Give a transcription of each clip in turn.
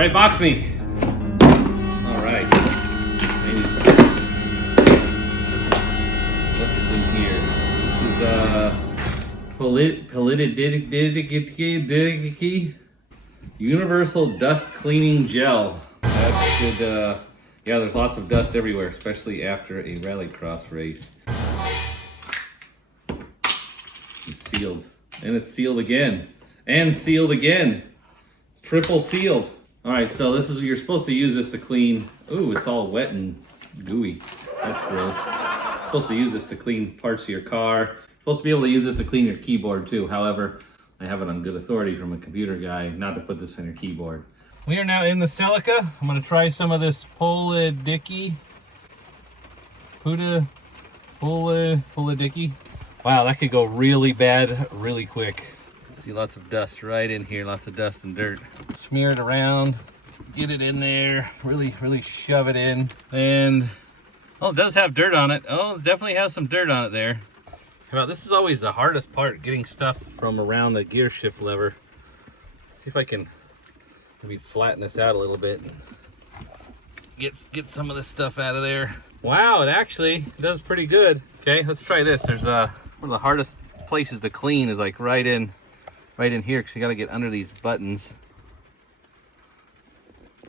All right, box me. All right. What is in here? This is Universal Dust Cleaning Gel. That should, yeah, there's lots of dust everywhere, especially after a rallycross race. It's sealed. And it's sealed again. And sealed again. It's triple sealed. Alright, so this is, you're supposed to use this to clean. Ooh, it's all wet and gooey. That's gross. You're supposed to use this to clean parts of your car. You're supposed to be able to use this to clean your keyboard too. However, I have it on good authority from a computer guy not to put this on your keyboard. We are now in the Celica. I'm going to try some of this Dickey. Dickey. Wow, that could go really bad really quick. See lots of dust right in here, lots of dust and dirt. Smear it around, get it in there, really shove it in. And, oh, it does have dirt on it. Oh, it definitely has some dirt on it there. Well, this is always the hardest part, getting stuff from around the gear shift lever. Let's see if I can maybe flatten this out a little bit and get some of this stuff out of there. Wow, it actually does pretty good. Okay, let's try this. There's one of the hardest places to clean is like right in here, because you got to get under these buttons.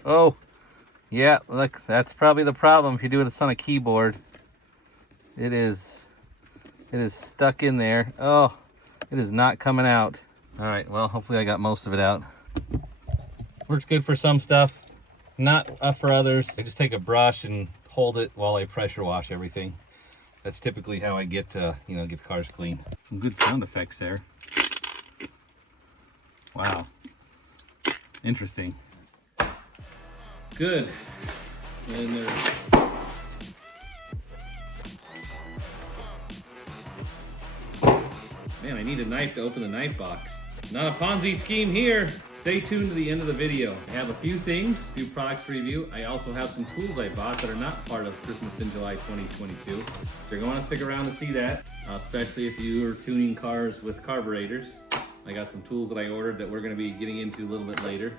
Oh, yeah, look, that's probably the problem if you do this on a keyboard. It is stuck in there. Oh, it is not coming out. All right, well, hopefully I got most of it out. Works good for some stuff, not for others. I just take a brush and hold it while I pressure wash everything. That's typically how I get get the cars clean. Some good sound effects there. Wow. Interesting. Good. And there's man, I need a knife to open the knife box. Not a Ponzi scheme here. Stay tuned to the end of the video. I have a few things, a few products to review. I also have some tools I bought that are not part of Christmas in July 2022. So you're going to want to stick around to see that, especially if you are tuning cars with carburetors. I got some tools that I ordered that we're going to be getting into a little bit later.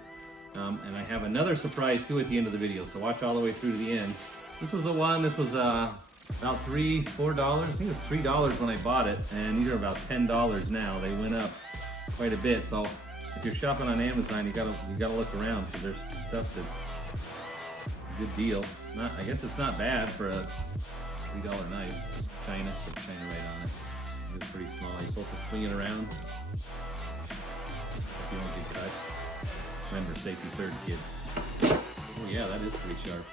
And I have another surprise too at the end of the video, so watch all the way through to the end. This was the one, this was about $4. I think it was $3 when I bought it, and these are about $10 now. They went up quite a bit, so if you're shopping on Amazon, you gotta look around, because there's stuff that's a good deal. I guess it's not bad for a $3 knife. China, so China right on it. It's pretty small. You're supposed to swing it around if you don't get cut. Remember, safety third, kid. Oh yeah, that is pretty sharp.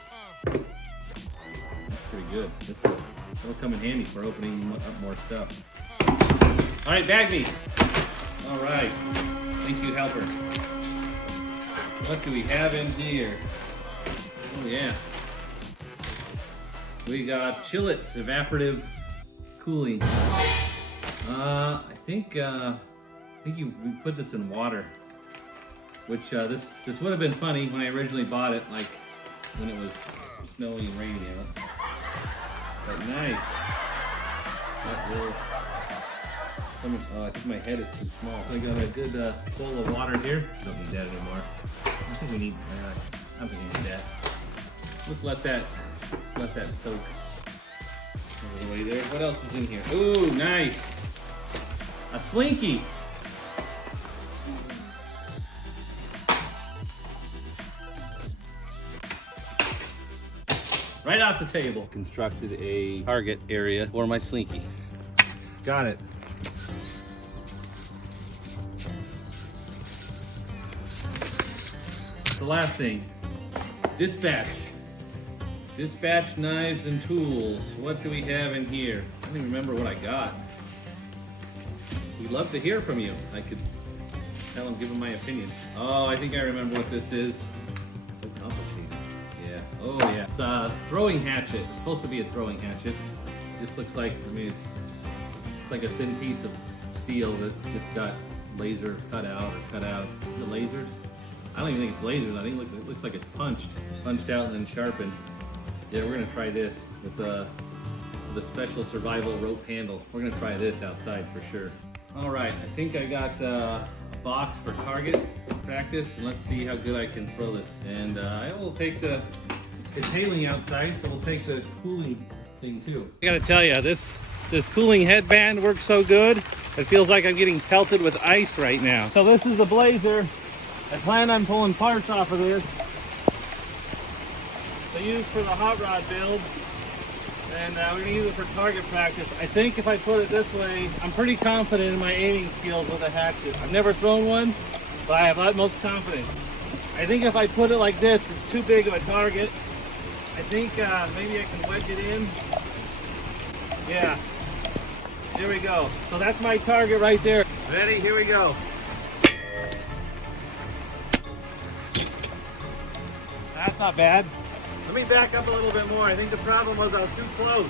That's pretty good. That'll come in handy for opening up more stuff. All right, bag me. All right. Thank you, helper. What do we have in here? Oh yeah. We got Chillets evaporative cooling. I think we put this in water, which this would have been funny when I originally bought it, like when it was snowing and raining out. But nice. That will. I think my head is too small. I got a good bowl of water here. Don't need that anymore. I think we need. I don't think we need that. Let's let that soak over the way there. What else is in here? Ooh, nice. A Slinky. Right off the table. Constructed a target area for my Slinky. Got it. The last thing, dispatch knives and tools. What do we have in here? I don't even remember what I got. We'd love to hear from you. I could tell them, give them my opinion. Oh, I think I remember what this is. So complicated. Yeah. Oh yeah. It's a throwing hatchet. It's supposed to be a throwing hatchet. This looks like, I mean, it's like a thin piece of steel that just got laser cut out. Is it lasers? I don't even think it's lasers. I think it looks like it's punched out and then sharpened. Yeah, we're gonna try this with the special survival rope handle. We're gonna try this outside for sure. All right, I think I got a box for target practice, and let's see how good I can throw this. And I will take it's hailing outside, so we'll take the cooling thing too. I gotta tell you, this cooling headband works so good. It feels like I'm getting pelted with ice right now. So this is the Blazer. I plan on pulling parts off of this to use for the hot rod build. And we're gonna use it for target practice. I think if I put it this way, I'm pretty confident in my aiming skills with a hatchet. I've never thrown one, but I have utmost confidence. I think if I put it like this, it's too big of a target. I think maybe I can wedge it in. Yeah, there we go. So that's my target right there. Ready, here we go. That's not bad. Let me back up a little bit more. I think the problem was I was too close.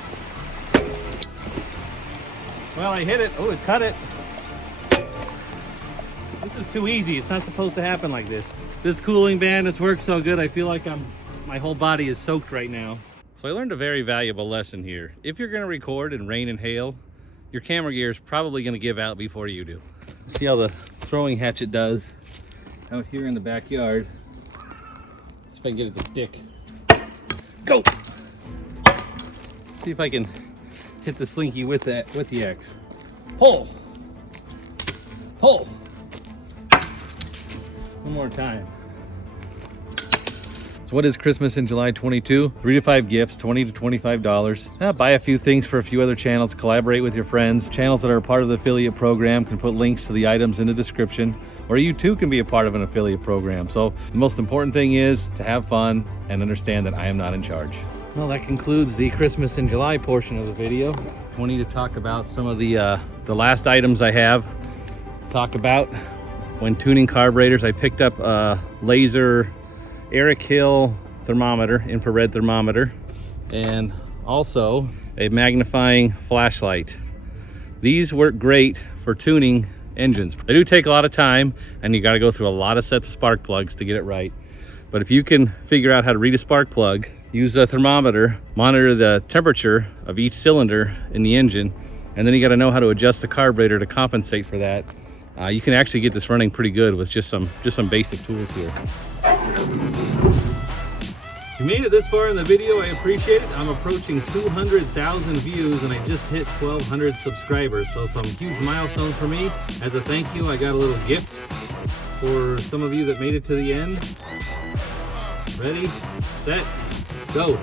Well, I hit it. Oh, it cut it. This is too easy. It's not supposed to happen like this. This cooling band has worked so good. I feel like my whole body is soaked right now. So I learned a very valuable lesson here. If you're going to record in rain and hail, your camera gear is probably going to give out before you do. See how the throwing hatchet does out here in the backyard. See if I can get it to stick. Go! See if I can hit the slinky with the X. Pull! Pull! One more time. So what is Christmas in July 22? 3 to 5 gifts, $20 to $25. Buy a few things for a few other channels, collaborate with your friends. Channels that are a part of the affiliate program can put links to the items in the description, or you too can be a part of an affiliate program. So the most important thing is to have fun and understand that I am not in charge. Well, that concludes the Christmas in July portion of the video. I want you to talk about some of the last items I have. Talk about when tuning carburetors. I picked up a laser Eric Hill thermometer, infrared thermometer, and also a magnifying flashlight. These work great for tuning engines. They do take a lot of time, and you got to go through a lot of sets of spark plugs to get it right. But if you can figure out how to read a spark plug, use a thermometer, monitor the temperature of each cylinder in the engine, and then you got to know how to adjust the carburetor to compensate for that. You can actually get this running pretty good with just some basic tools here. If you made it this far in the video, I appreciate it. I'm approaching 200,000 views and I just hit 1,200 subscribers. So some huge milestone for me. As a thank you, I got a little gift for some of you that made it to the end. Ready, set, go.